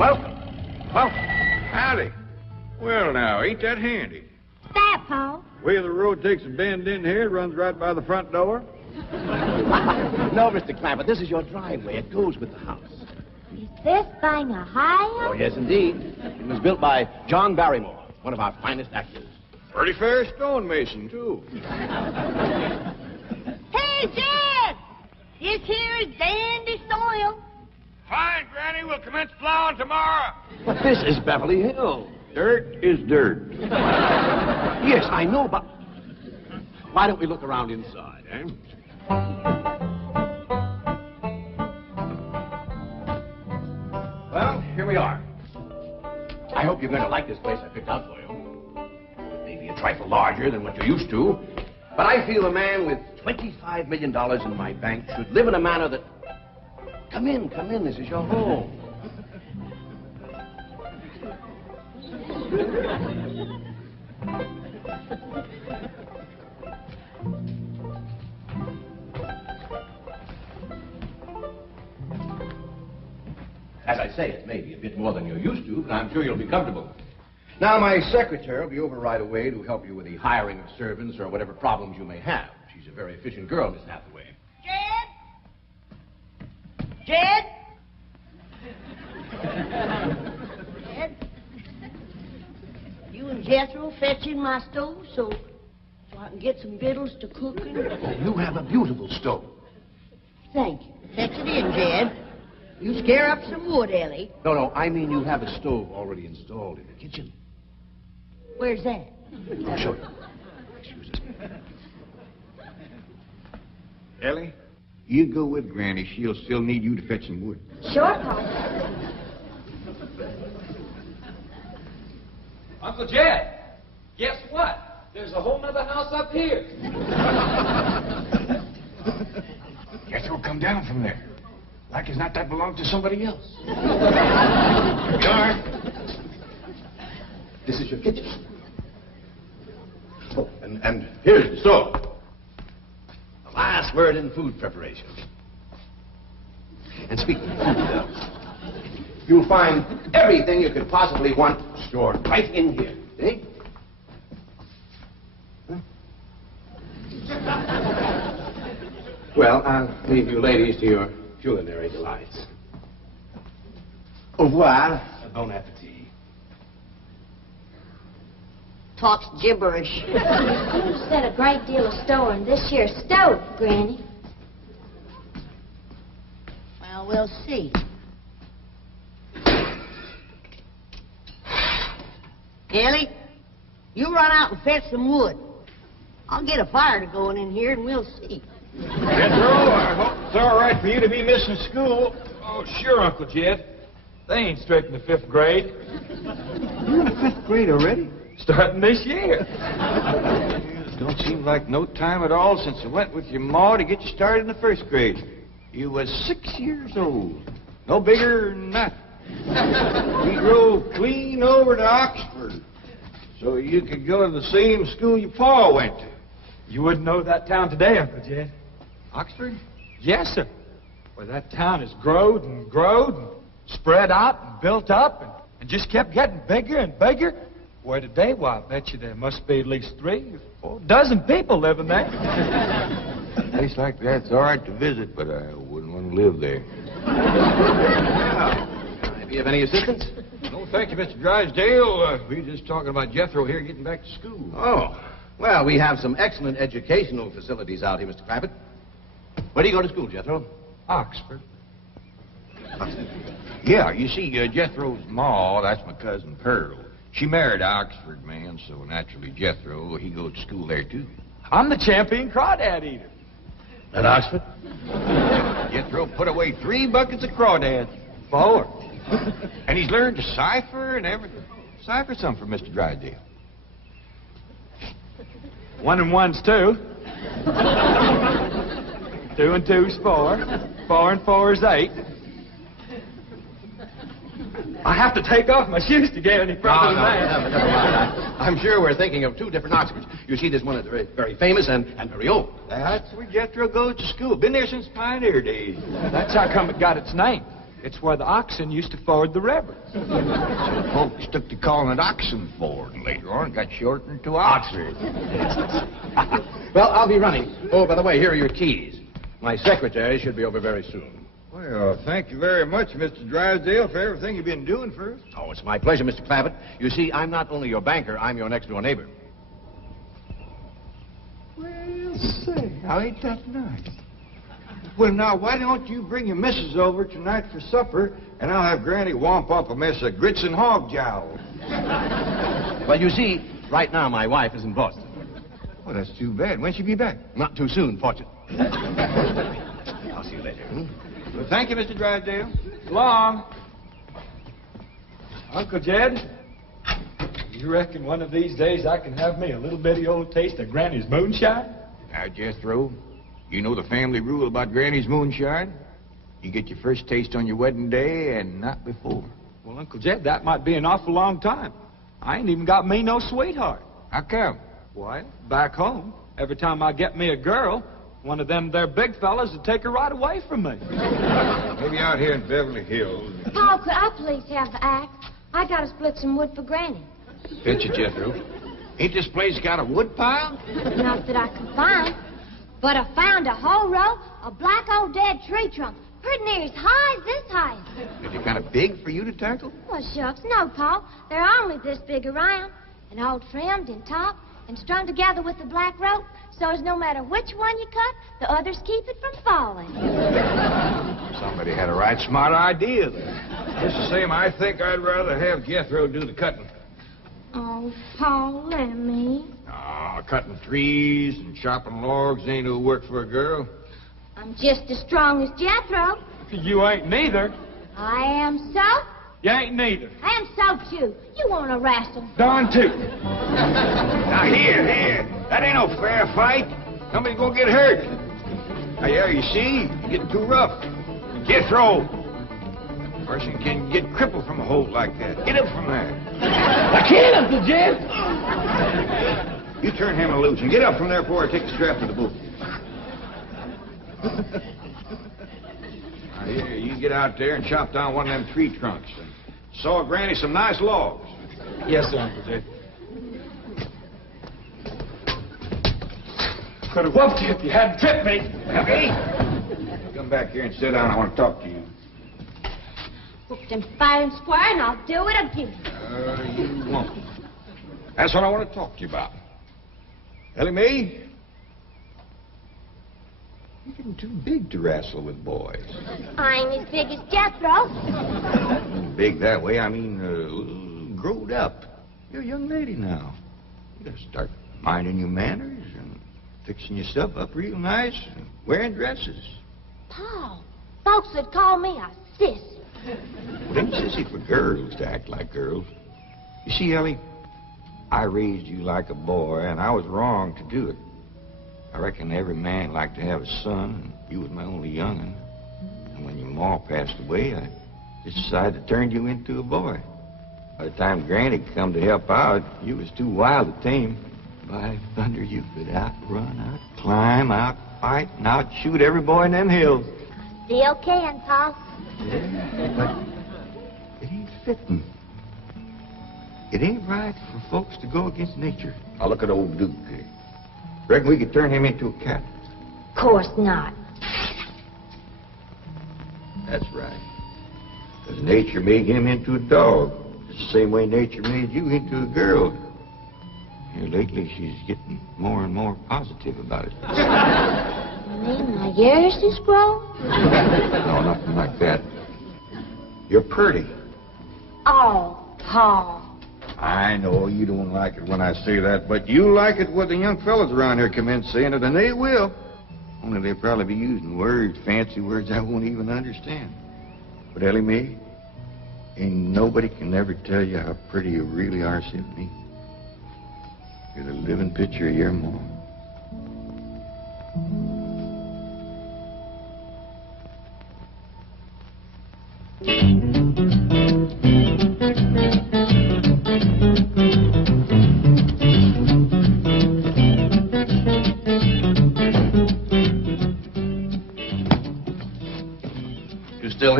Welcome. Howdy. Well, now, ain't that handy? That, Pa? Way the road takes a bend in here, runs right by the front door. No, Mr. Clampett, this is your driveway. It goes with the house. Is this thing a house? Oh, yes, indeed. It was built by John Barrymore, one of our finest actors. Pretty fair stonemason, too. Hey, Jed! This here is Dandy Soil. Fine, Granny. We'll commence plowing tomorrow. But this is Beverly Hills. Dirt is dirt. Yes, I know, but why don't we look around inside, eh? Well, here we are. I hope you're going to like this place I picked out for you. Maybe a trifle larger than what you're used to, but I feel a man with $25 million in my bank should live in a manner that... Come in, this is your home. As I say, it may be a bit more than you're used to, but I'm sure you'll be comfortable. Now, my secretary will be over right away to help you with the hiring of servants or whatever problems you may have. She's a very efficient girl, Miss Hathaway. Jed? You and Jethro fetching my stove so I can get some victuals to cooking? You have a beautiful stove. Thank you. Fetch it in, Jed. You scare up some wood, Ellie. No, I mean you have a stove already installed in the kitchen. Where's that? I'll show you. Excuse us. Ellie, you go with Granny. She'll still need you to fetch some wood. Sure, Pa. Uncle Jed, guess what? There's a whole nother house up here. Jethro, come down from there. Like as not that belonged to somebody else. Jar. This is your kitchen. Oh, and here's the stove. The last word in food preparation. And speaking of food, you'll find everything you could possibly want stored right in here. See? Huh? Well, I'll leave you ladies to your culinary delights. Au revoir. Bon appetit. Talks gibberish. You set a great deal of store in this here stove, Granny. Well, we'll see. Ellie, you run out and fetch some wood. I'll get a fire to going in here and we'll see. Jethro, I hope it's all right for you to be missing school. Oh, sure, Uncle Jed. They ain't straight in the 5th grade. You're in the 5th grade already? Starting this year. It don't seem like no time at all since I went with your ma to get you started in the 1st grade. You was 6 years old. No bigger than that. We drove clean over to Oxford so you could go to the same school your pa went to. You wouldn't know that town today, Uncle Jed. Oxford? Yes, sir. Well, that town has growed and spread out and built up and just kept getting bigger and bigger. Where today, why, I bet you there must be at least 3 or 4 dozen people living there. A place like that's all right to visit, but I wouldn't want to live there. Can I be of any assistance? No, thank you, Mr. Drysdale. We were just talking about Jethro here getting back to school. Oh, well, we have some excellent educational facilities out here, Mr. Clampett. Where do you go to school, Jethro? Oxford. Oxford. Yeah, you see, Jethro's ma, that's my cousin Pearl. She married an Oxford man, so naturally Jethro, he goes to school there, too. I'm the champion crawdad eater. At Oxford? Jethro put away 3 buckets of crawdads. 4. And he's learned to cipher and everything. Cipher some for Mr. Drysdale. 1 and 1's 2. 2 and 2's 4. 4 and 4's 8. I have to take off my shoes to get any further than that. Never mind. I'm sure we're thinking of 2 different Oxfords. You see, there's one that's very, very famous and very old. That's where Jethro goes to school. Been there since pioneer days. That's how come it got its name. It's where the oxen used to ford the river. So folks took to calling it Oxen Ford, and later on got shortened to Oxford. Well, I'll be running. Oh, by the way, here are your keys. My secretary should be over very soon. Well, thank you very much, Mr. Drysdale, for everything you've been doing for us. Oh, it's my pleasure, Mr. Clampett. You see, I'm not only your banker, I'm your next-door neighbor. Well, say, now ain't that nice? Well, now, why don't you bring your missus over tonight for supper, and I'll have Granny womp up a mess of grits and hog jowl. Well, you see, right now my wife is in Boston. Well, that's too bad. When'll she be back? Not too soon, fortunately. I'll see you later. Well, thank you, Mr. Drysdale. Long. Uncle Jed, you reckon one of these days I can have me a little bitty old taste of Granny's moonshine? Now, Jethro, you know the family rule about Granny's moonshine? You get your first taste on your wedding day and not before. Well, Uncle Jed, that might be an awful long time. I ain't even got me no sweetheart. How come? Why, back home, every time I get me a girl, one of them there big fellas would take her right away from me. Maybe out here in Beverly Hills. Paul, could I please have the axe? I gotta split some wood for Granny. Fetch it, Jethro. Ain't this place got a wood pile? Not that I can find, but I found a whole row of black old dead tree trunks, pretty near as high as this height. Is it kind of big for you to tackle? Well, shucks, no, Paul. They're only this big around, and all trimmed and topped and strung together with the black rope, so as no matter which one you cut, the others keep it from falling. Somebody had a right smart idea there. Just the same, I think I'd rather have Jethro do the cutting. Oh, Paul, let me. Cutting trees and chopping logs ain't no work for a girl. I'm just as strong as Jethro. You ain't neither. I am so. You ain't neither. I am so, too. You want to wrestle. Darn too. Now, here. That ain't no fair fight. Somebody's gonna get hurt. Now, yeah, you see? You're getting too rough. Jethro. A person can get crippled from a hold like that. Get up from there. I can't, Uncle Jed. You turn him loose and get up from there before I take the strap to the boot. Now, here, you get out there and chop down one of them tree trunks and saw Granny some nice logs. Yes, sir, Uncle Jed. Could have whooped you if you hadn't tripped me. Okay? Come back here and sit down. I want to talk to you. Hooked and fired and square, and I'll do it again. You won't. That's what I want to talk to you about. Ellie Mae, you're getting too big to wrestle with boys. I ain't as big as Jethro. Big that way, I mean, growed up. You're a young lady now. You gotta start minding your manners and fixing yourself up real nice and wearing dresses. Paul, folks would call me a sissy. It ain't sissy for girls to act like girls. You see, Ellie, I raised you like a boy, and I was wrong to do it. I reckon every man liked to have a son, and you was my only young'un. And when your ma passed away, I just decided to turn you into a boy. By the time Granny come to help out, you was too wild to tame. By thunder, you could outrun, out-climb, out-fight, and out-shoot every boy in them hills. Still can, Paul. Yeah, but it ain't fitting. It ain't right for folks to go against nature. Now look at old Duke. Reckon we could turn him into a cat? Of course not. That's right. Because nature made him into a dog. It's the same way nature made you into a girl. Here lately, she's getting more and more positive about it. You mean my ears is grown? No, nothing like that. You're pretty. Oh, Paul. I know you don't like it when I say that, but you like it when the young fellas around here come in saying it, and they will. Only they'll probably be using words, fancy words I won't even understand. But Ellie Mae, ain't nobody can ever tell you how pretty you really are, except me. You're the living picture of your mom.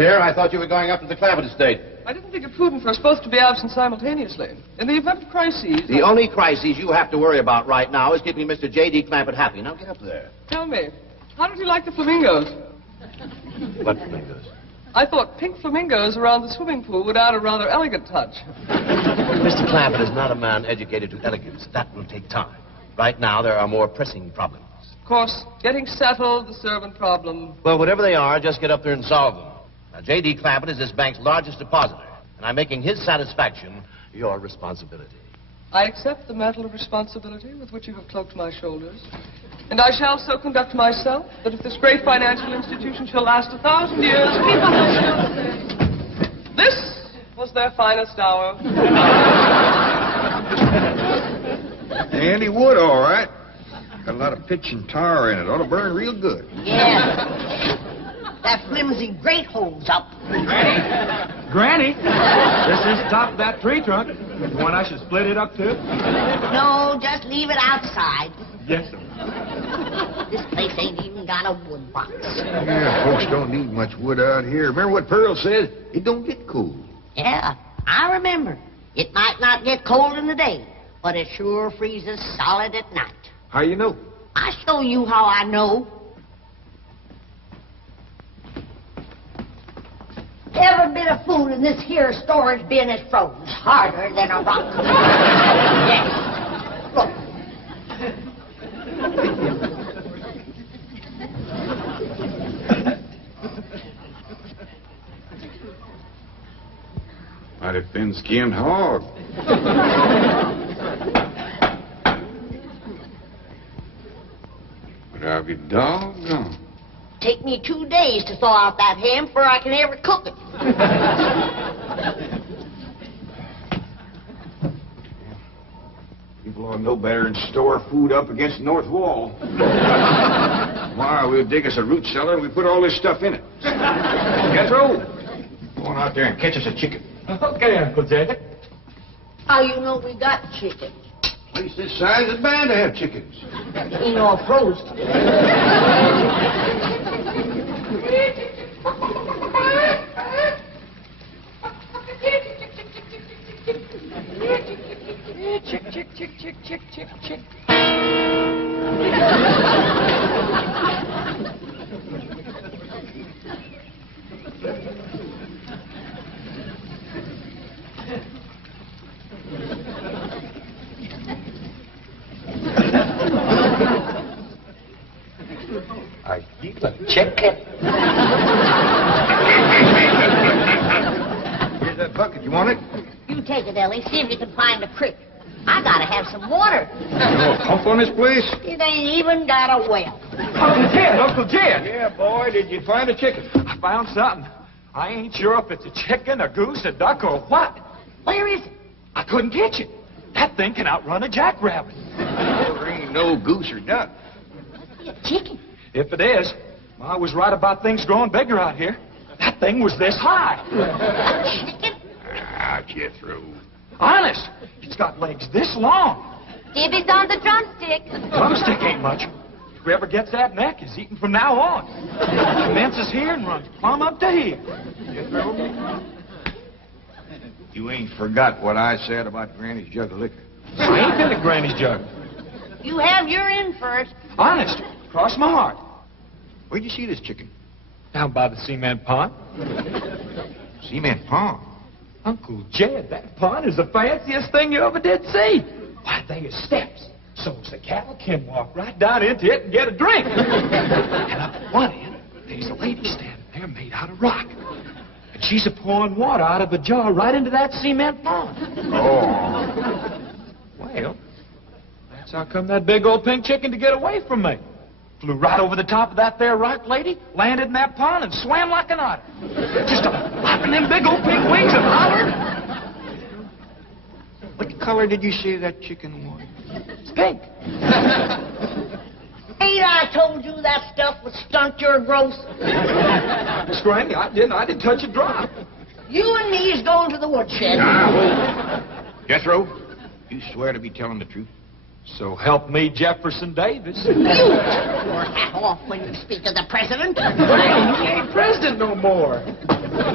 here. I thought you were going up to the Clampett estate. I didn't think it prudent for us both to be absent simultaneously. In the event of crises... The only crises you have to worry about right now is keeping Mr. J.D. Clampett happy. Now get up there. Tell me, how did you like the flamingos? What flamingos? I thought pink flamingos around the swimming pool would add a rather elegant touch. Mr. Clampett is not a man educated to elegance. That will take time. Right now, there are more pressing problems. Of course, getting settled, the servant problem. Well, whatever they are, just get up there and solve them. Now, J.D. Clampett is this bank's largest depositor, and I'm making his satisfaction your responsibility. I accept the mantle of responsibility with which you have cloaked my shoulders. And I shall so conduct myself that if this great financial institution shall last 1,000 years, people will still say, this was their finest hour. Handy wood, all right. Got a lot of pitch and tar in it. Ought to burn real good. Yeah. That flimsy grate holds up. Granny, this is the top of that tree trunk. You want I should split it up, too? No, just leave it outside. Yes, sir. This place ain't even got a wood box. Yeah, folks don't need much wood out here. Remember what Pearl said? It don't get cold. Yeah, I remember. It might not get cold in the day, but it sure freezes solid at night. How you know? I show you how I know. Every bit of food in this here storage bin is froze harder than a rock. Yes. Look. Mighty thin-skinned hog. But I'll be doggone. Take me 2 days to thaw out that ham before I can ever cook it. People ought to know better than store food up against the north wall. Tomorrow we'll dig us a root cellar and we put all this stuff in it. Jethro, go on out there and catch us a chicken. Okay, Uncle Jed. How you know we got chicken? Place this size is bound to have chickens. You know, frozen. Chick, chick, chick, chick, chick, chick, chick. I eat a chicken. Here's that bucket. You want it? You take it, Ellie. See if you can find a creek. I gotta have some water. Oh, pump on this place? It ain't even got a well. Uncle Jed, Uncle Jed. Yeah, boy, did you find a chicken? I found something. I ain't sure if it's a chicken, a goose, a duck, or what. Where is it? I couldn't catch it. That thing can outrun a jackrabbit. There ain't no goose or duck. A chicken. If it is, I was right about things growing bigger out here. That thing was this high. A chicken? Ah, Jethro. Honest, it's got legs this long. Divvy's on the drumstick. Drumstick ain't much. Whoever gets that neck is eating from now on. Commences here and runs plumb up to here. Jethro, you ain't forgot what I said about Granny's jug of liquor. I ain't been to Granny's jug. You have your in first. Honest, cross my heart. Where'd you see this chicken? Down by the cement pond. Cement pond. Uncle Jed, that pond is the fanciest thing you ever did see. Why, they are steps, so's the cattle can walk right down into it and get a drink. And up at one end, there's a lady standing there made out of rock. And she's a-pouring water out of a jar right into that cement pond. Oh. Well, that's how come that big old pink chicken to get away from me. Flew right over the top of that there rock lady, landed in that pond, and swam like an otter. Just flapping them big old pink wings and hollering. What color did you say that chicken was? It's pink. Ain't I told you that stuff would stunt your growth? Miss Granny, I didn't touch a drop. You and me is going to the woodshed. Jethro, you swear to be telling the truth? So help me, Jefferson Davis. You take your hat off when you speak of the president. He ain't president no more.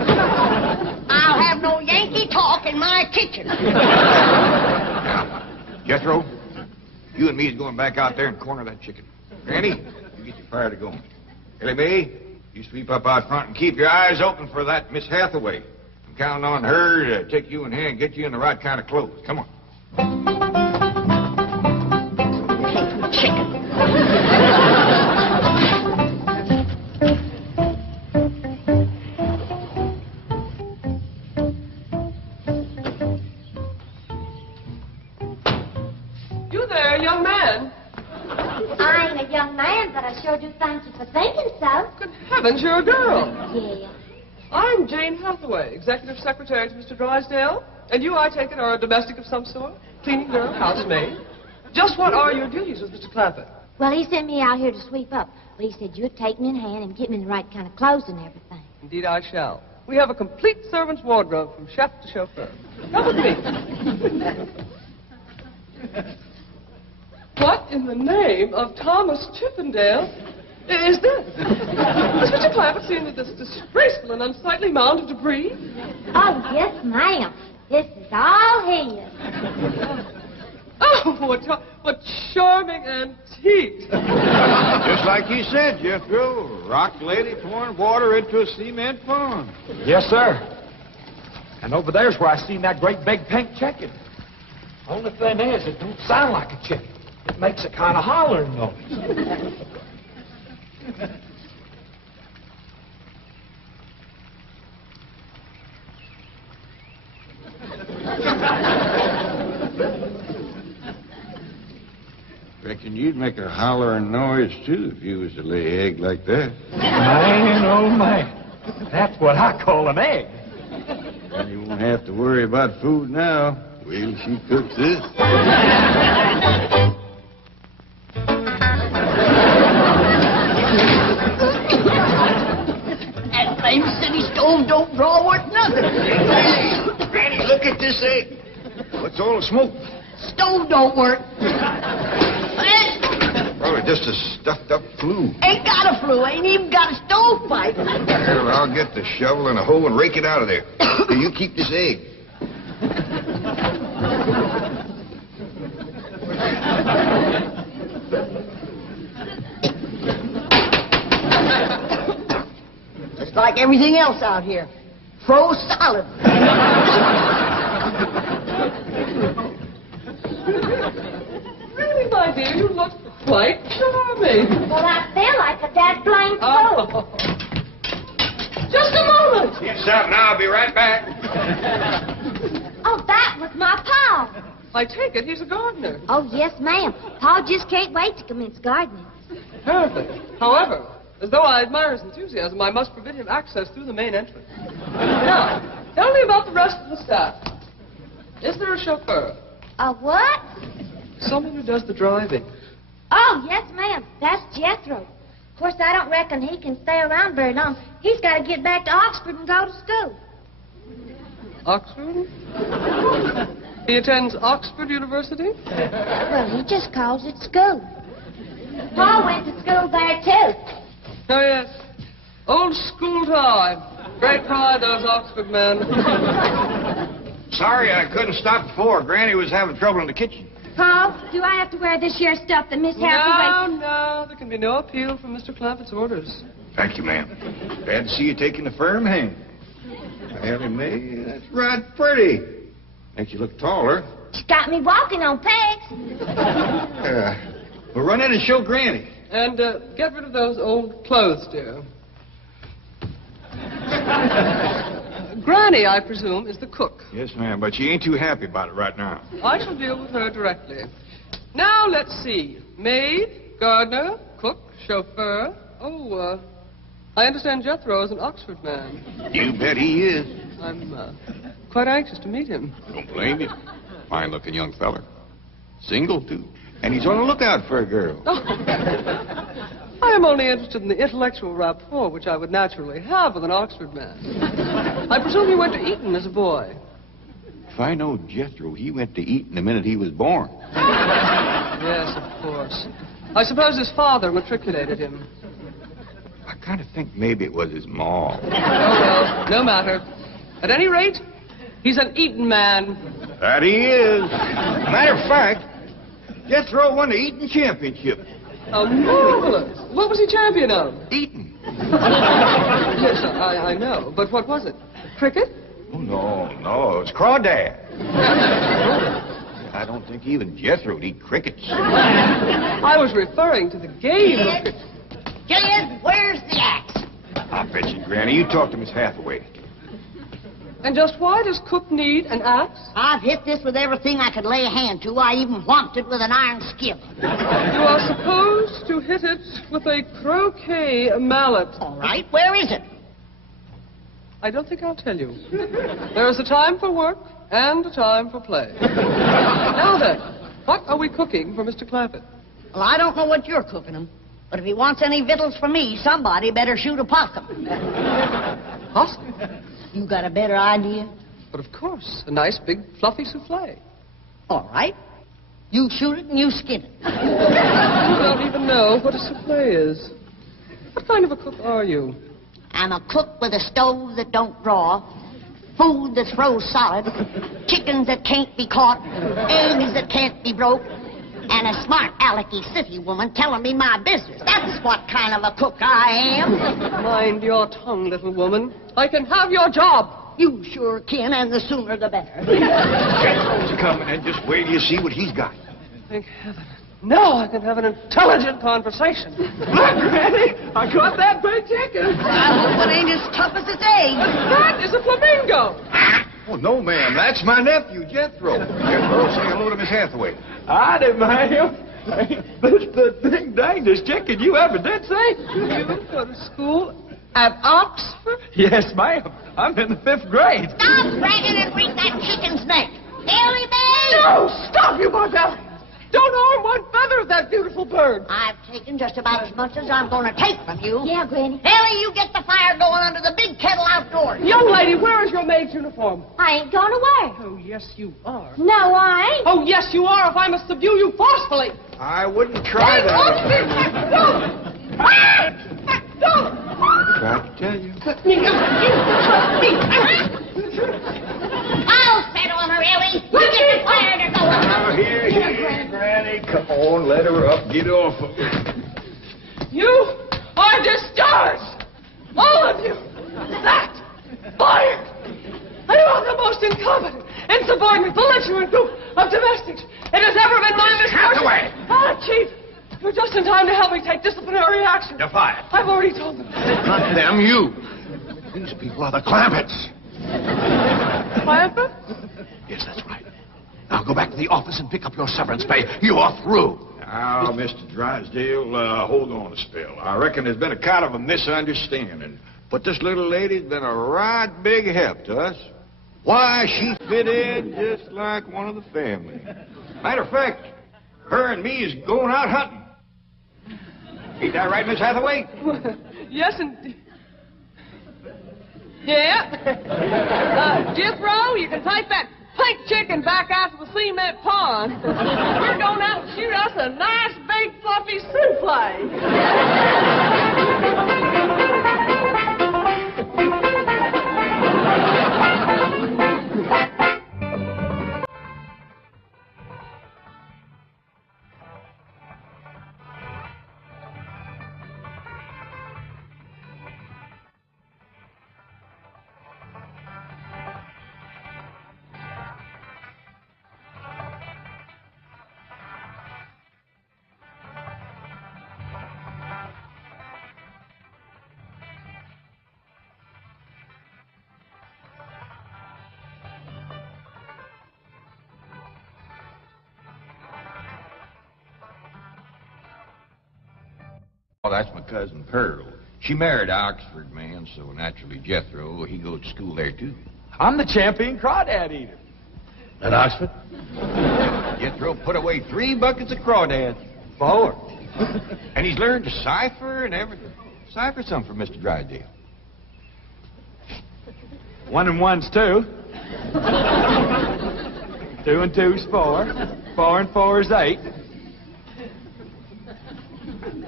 my kitchen. Now, Jethro, you and me is going back out there and corner that chicken. Granny, you get your fire to going. Ellie Mae, you sweep up out front and keep your eyes open for that Miss Hathaway. I'm counting on her to take you in hand and get you in the right kind of clothes. Come on. Chicken. You there, young man? I ain't a young man, but I sure do thank you for thinking so. Good heavens, you're a girl. Yeah. I'm Jane Hathaway, executive secretary to Mr. Drysdale. And you, I take it, are a domestic of some sort? Cleaning girl, housemaid? Just what are your duties with Mr. Clampett? Well, he sent me out here to sweep up. But he said you'd take me in hand and get me in the right kind of clothes and everything. Indeed, I shall. We have a complete servant's wardrobe from chef to chauffeur. Come with me. What in the name of Thomas Chippendale is this? Has Mr. Clampett seen this disgraceful and unsightly mound of debris? Oh, yes, ma'am. This is all his. Oh, what charming antiques. Just like you said, Jethro. Rock lady pouring water into a cement pond. Yes, sir. And over there's where I seen that great big pink chicken. Only thing is, it don't sound like a chicken. It makes a kind of hollering noise. Reckon you'd make a hollering noise, too, if you was to lay egg like that. Man, oh, man. That's what I call an egg. And you won't have to worry about food now. Wait till she cooks this. That flame city stove don't draw worth nothing. Hey, Granny, look at this egg. What's all the smoke? Stove don't work. Probably just a stuffed-up flue. Ain't got a flue. Ain't even got a stovepipe. Well, I'll get the shovel and a hoe and rake it out of there. Here, you keep this egg. Just like everything else out here. Froze solid. Really, my dear, you look quite charming. Well, I feel like a dead blank fool. Oh. Just a moment. Get something, I'll be right back. Oh, that was my Pa. I take it he's a gardener. Oh, yes, ma'am. Pa just can't wait to commence gardening. Perfect. However, as though I admire his enthusiasm, I must forbid him access through the main entrance. Now, tell me about the rest of the staff. Is there a chauffeur? A what? Someone who does the driving. Oh, yes, ma'am. That's Jethro. Of course, I don't reckon he can stay around very long. He's got to get back to Oxford and go to school. Oxford? He attends Oxford University? Well, he just calls it school. Pa went to school there, too. Oh, yes. Old school time. Great pride, those Oxford men. Sorry I couldn't stop before. Granny was having trouble in the kitchen. Pa, do I have to wear this here stuff that Miss Hathaway... No, there can be no appeal from Mr. Clampett's orders. Thank you, ma'am. Glad to see you taking a firm hand. Ellie Mae, that's right pretty. Makes you look taller. She's got me walking on pegs. We'll run in and show Granny. And get rid of those old clothes, dear. Granny, I presume, is the cook. Yes, ma'am, but she ain't too happy about it right now. I shall deal with her directly. Now, let's see. Maid, gardener, cook, chauffeur. Oh, I understand Jethro is an Oxford man. You bet he is. I'm quite anxious to meet him. Don't blame you. Fine-looking young feller. Single, too. And he's on the lookout for a girl. Oh. I am only interested in the intellectual rapport which I would naturally have with an Oxford man. I presume you went to Eton as a boy. If I know Jethro, he went to Eton the minute he was born. Yes, of course. I suppose his father matriculated him. I kind of think maybe it was his ma. Oh, well, no matter. At any rate, He's an eating man. That he is. Matter of fact, Jethro won the eating championship. How marvelous. What was he champion of? Eating. Yes, I know. But what was it? Cricket? Oh, no, it was crawdad. I don't think even Jethro'd eat crickets. I was referring to the game of cricket. Jed, where's the axe? I bet you, Granny, you talk to Miss Hathaway. And just why does Cook need an axe? I've hit this with everything I could lay a hand to. I even whomped it with an iron skillet. You are supposed to hit it with a croquet mallet. All right, where is it? I don't think I'll tell you. There is a time for work and a time for play. Now then, what are we cooking for Mr. Clampett? Well, I don't know what you're cooking him, but if he wants any victuals from me, somebody better shoot a possum. Possum? You got a better idea? But of course, a nice big fluffy souffle. All right. You shoot it and you skin it. You don't even know what a souffle is. What kind of a cook are you? I'm a cook with a stove that don't draw, food that's froze solid, chickens that can't be caught, eggs that can't be broke, and a smart alecky city woman telling me my business. That's what kind of a cook I am. Mind your tongue, little woman. I can have your job. You sure can, and the sooner the better. Jethro's coming, and just wait till you see what he's got. Thank heaven. Now I can have an intelligent conversation. Look, Granny, I caught that big chicken. I hope it ain't as tough as its eggs. That is a flamingo. Oh, no, ma'am. That's my nephew, Jethro. Jethro, say hello to Miss Hathaway. I did, ma'am. This the big dangest chicken you ever did see. You go to school at Oxford? Yes, ma'am. I'm in the 5th grade. Stop bragging and bring that chicken's neck. Ellie Mae! No, stop, you barbarians. Don't harm one feather of that beautiful bird. I've taken just about as much as I'm going to take from you. Yeah, Granny. Ellie, you get the fire going under the big kettle outdoors. Young lady, where is your maid's uniform? I ain't going away. Oh, yes, you are. No, I ain't. Oh, yes, you are, if I must subdue you forcefully. I wouldn't try that. Don't! Tried to tell you. I'll set on her, Ellie. You get the fire to go. Now, here, Granny. Come on, let her up. Get off of her. You are discharged! All of you! That! Fired! I am the most incompetent, insubordinate, belligerent group of domestics it has ever been my misfortune. Hathaway! Ah, Chief! You're just in time to help me take disciplinary action. You're fired. I've already told them. Not them, you. These people are the Clampetts. Clampett? Yes, that's right. Now go back to the office and pick up your severance pay. You are through. Now, Mr. Drysdale, hold on a spell. I reckon there's been a kind of a misunderstanding. But this little lady's been a right big help to us. Why, she fit in just like one of the family. Matter of fact, her and me is going out hunting. Ain't that right, Miss Hathaway? Yes, indeed. Yeah. Jethro, you can take that pink chicken back out to the cement pond. We're going out and shoot us a nice, big, fluffy souffle. Oh, that's my cousin Pearl. She married an Oxford man, so naturally Jethro, he goes to school there, too. I'm the champion crawdad eater. At Oxford? Jethro put away 3 buckets of crawdads. 4. And he's learned to cipher and everything. Cipher some for Mr. Drysdale. 1 and 1's 2. 2 and 2's 4. 4 and 4 is 8.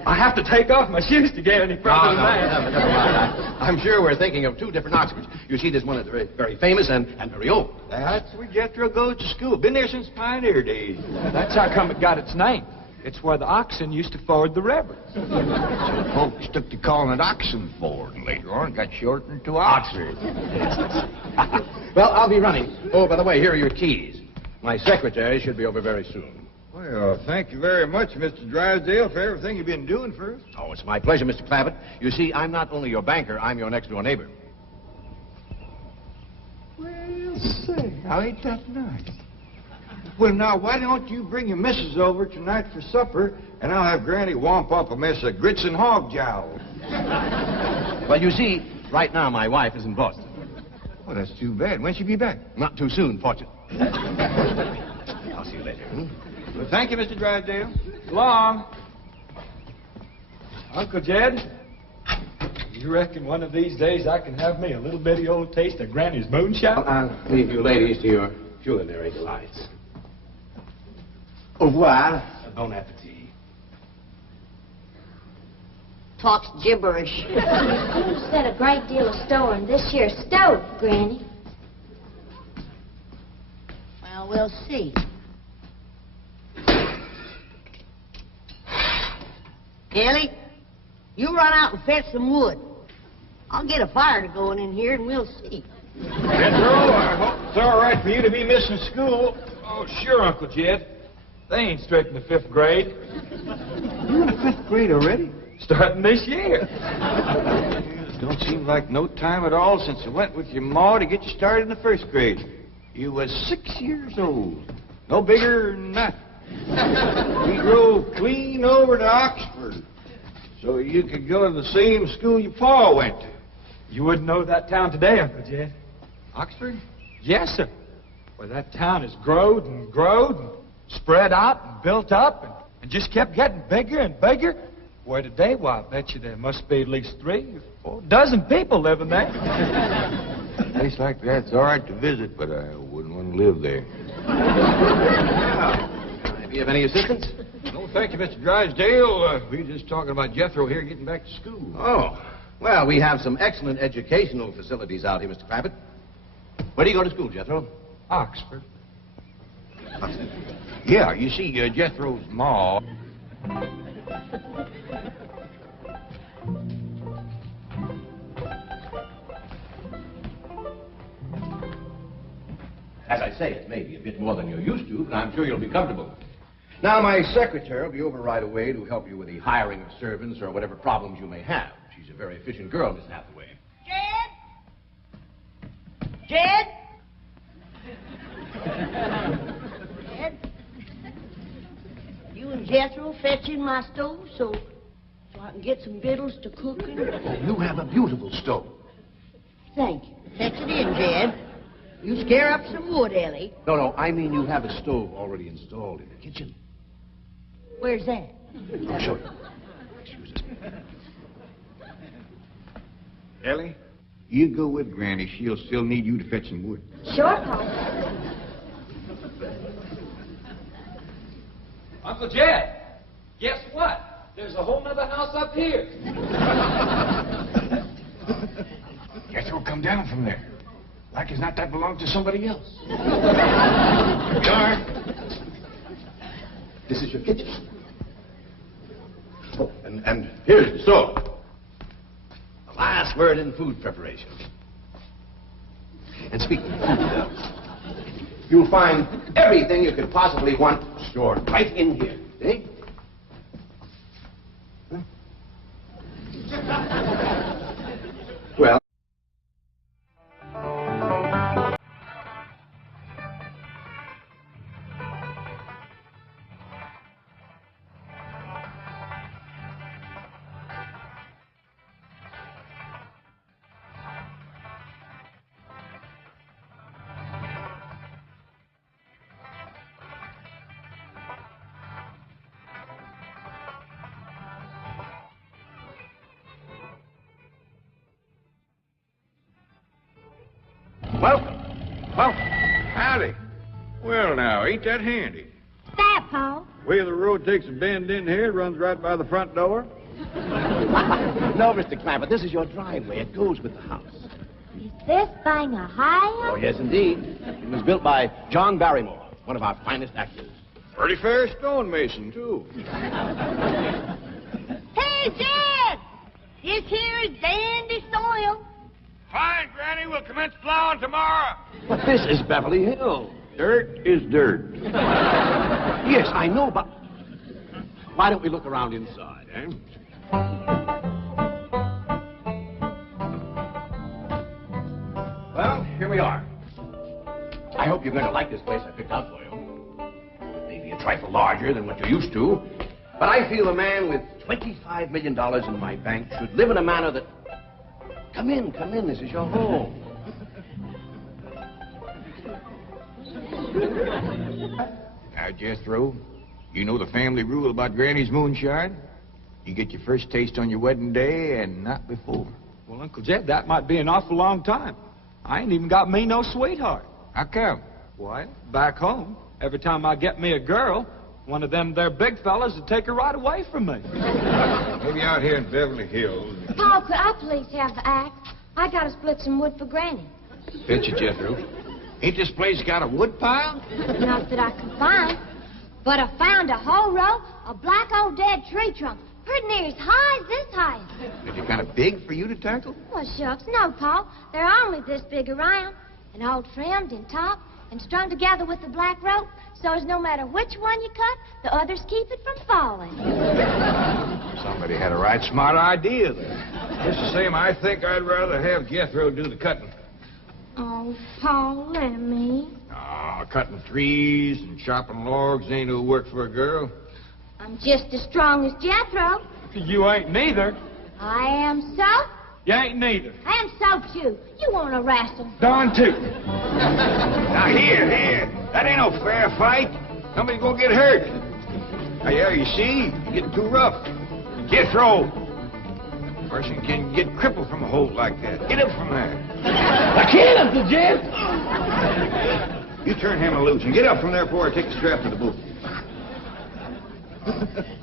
I have to take off my shoes to get any further than that. Never mind. I'm sure we're thinking of two different Oxfords. You see, there's one that's very, very famous and very old. That's where Jethro goes to school. Been there since pioneer days. That's how come it got its name. It's where the oxen used to ford the river. So folks took to calling it Oxenford, and later on got shortened to Oxford. Well, I'll be running. Oh, by the way, here are your keys. My secretary should be over very soon. Well, thank you very much, Mr. Drysdale, for everything you've been doing for us. Oh, it's my pleasure, Mr. Clampett. You see, I'm not only your banker, I'm your next-door neighbor. Well, say, now ain't that nice? Well, now, why don't you bring your missus over tonight for supper, and I'll have Granny womp up a mess of grits and hog jowl. Well, you see, right now my wife is in Boston. Well, that's too bad. When'll she be back? Not too soon, fortunately. I'll see you later. Well, thank you, Mr. Drysdale. So long. Uncle Jed, you reckon one of these days I can have me a little bitty old taste of Granny's moonshine? I'll leave you ladies to your culinary delights. Au revoir. Bon appetit. Talks gibberish. You set a great deal of store in this here stove, Granny. Well, we'll see. Ellie, you run out and fetch some wood. I'll get a fire to going in here, and we'll see. Jethro, I hope it's all right for you to be missing school. Oh, sure, Uncle Jed. They ain't straight in the 5th grade. You in the 5th grade already? Starting this year. It don't seem like no time at all since I went with your ma to get you started in the 1st grade. You was 6 years old. No bigger than that. We drove clean over to Oxford so you could go to the same school your pa went to. You wouldn't know that town today, Uncle Jed. Oxford? Yes, sir. Well, that town has growed and growed and spread out and built up and just kept getting bigger and bigger. Where today, why, I bet you there must be at least 3 or 4 dozen people living there. A place like that's all right to visit, but I wouldn't want to live there. Do you have any assistance? No, thank you, Mr. Drysdale. We were just talking about Jethro here getting back to school. Oh, well, we have some excellent educational facilities out here, Mr. Clampett. Where do you go to school, Jethro? Oxford. Yeah, you see, Jethro's ma... As I say, it may be a bit more than you're used to, but I'm sure you'll be comfortable. Now, my secretary will be over right away to help you with the hiring of servants or whatever problems you may have. She's a very efficient girl, Miss Hathaway. Jed? Jed? Jed? You and Jethro fetching my stove so I can get some victuals to cook in? You have a beautiful stove. Thank you. Fetch it in, Jed. You scare up some wood, Ellie. No, I mean you have a stove already installed in the kitchen. Where's that? I'll show you. Excuse us. Ellie, you go with Granny. She'll still need you to fetch some wood. Sure, Pa. Uncle Jed, guess what? There's a whole nother house up here. Jethro, come down from there. Like as not that belonged to somebody else. Darn. This is your kitchen. Oh, and here's the stove. The last word in food preparation. And speaking of food, you'll find everything you could possibly want stored right in here. See? Huh? Well, welcome. Howdy. Well, now, ain't that handy? That, Pa. Way the road takes a bend in here, runs right by the front door. No, Mr. Clampett, this is your driveway. It goes with the house. Is this thing a high? Oh, yes, indeed. It was built by John Barrymore, one of our finest actors. Pretty fair stonemason, too. Hey, Jed! This here is dandy soil. Fine, Granny. We'll commence plowing tomorrow. But this is Beverly Hills. Dirt is dirt. Yes, I know, but why don't we look around inside, eh? Well, here we are. I hope you're going to like this place I picked out for you. Maybe a trifle larger than what you're used to, but I feel a man with $25 million in my bank should live in a manner that... Come in, this is your home. Now, Jethro, you know the family rule about Granny's moonshine? You get your first taste on your wedding day and not before. Well, Uncle Jed, that might be an awful long time. I ain't even got me no sweetheart. How come? Why, back home, every time I get me a girl, one of them there big fellas would take her right away from me. Maybe out here in Beverly Hills. Paul, could I please have the axe? I gotta split some wood for Granny. Betcha, Jethro. Ain't this place got a wood pile? Not that I can find. But I found a whole row of black old dead tree trunks, pretty near as high as this height. Is it kind of big for you to tackle? Well, shucks, no, Paul. They're only this big around, and all trimmed and topped and strung together with the black rope, so as no matter which one you cut, the others keep it from falling. Somebody had a right smart idea there. Just the same, I think I'd rather have Jethro do the cutting. Oh, Paul, let me. Ah, cutting trees and chopping logs ain't no work for a girl. I'm just as strong as Jethro. You ain't neither. I am so. You ain't neither. I am so too. You want to wrestle? Darn too. Now, here. That ain't no fair fight. Somebody's gonna get hurt. Now, yeah, you see? You're getting too rough. Jethro. A person can get crippled from a hold like that. Get up from there. I can't, Uncle Jed. You turn him loose and get up from there before I take the strap to the boot.